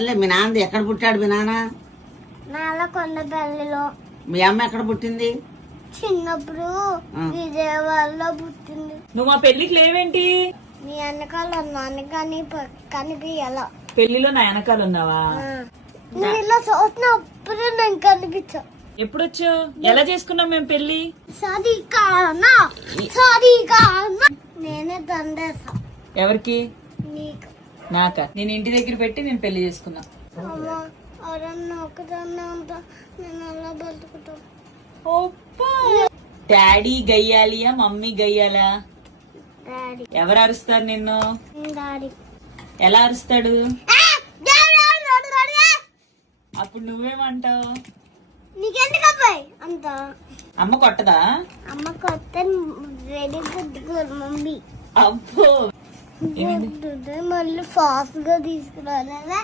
అల్లే మీ నాన్నది ఎక్కడ పుట్టాడు మీ నాన్న? నాలకొండపల్లిలో. మీ అమ్మ ఎక్కడ పుట్టింది? చిన్నప్పుడు విజయవాడలో పుట్టింది. నువ్వు మా పెళ్లికి లేవేంటి? నీ వెనకాల ఉన్నాను కానీ కనిపించాల. పెళ్లిలో నా వెనకాల ఉన్నావా? నేను ఇలా చూసినప్పుడు నేను కనిపించా. ఎప్పుడు వచ్చావు? ఎలా చేసుకున్నాం మేము పెళ్లి? సరికానా నేనే దండేసా. ఎవరికి? నీకు. నాకా? నేను ఇంటి దగ్గర పెట్టి నేను పెళ్లి చేసుకున్నా. అమ్మా ఎవరన్నా ఒకదాన్నే ఉంటా, నేను అలా బతుకుతా. డాడీ గయ్యాలియా మమ్మీ గయ్యాలా? డాడీ. ఎవరు అరుస్తారు నిన్ను? డాడీ. ఎలా అరుస్తాడు? అప్పుడు నువ్వేమంటావు? నీకెందుకు అబ్బాయి అంత? అమ్మ కొట్టదా? అమ్మ కొత్త వెరీ గుడ్ మమ్మీ. అబ్బో మళ్ళీ ఫాస్ట్ గా తీసుకురాలేదా?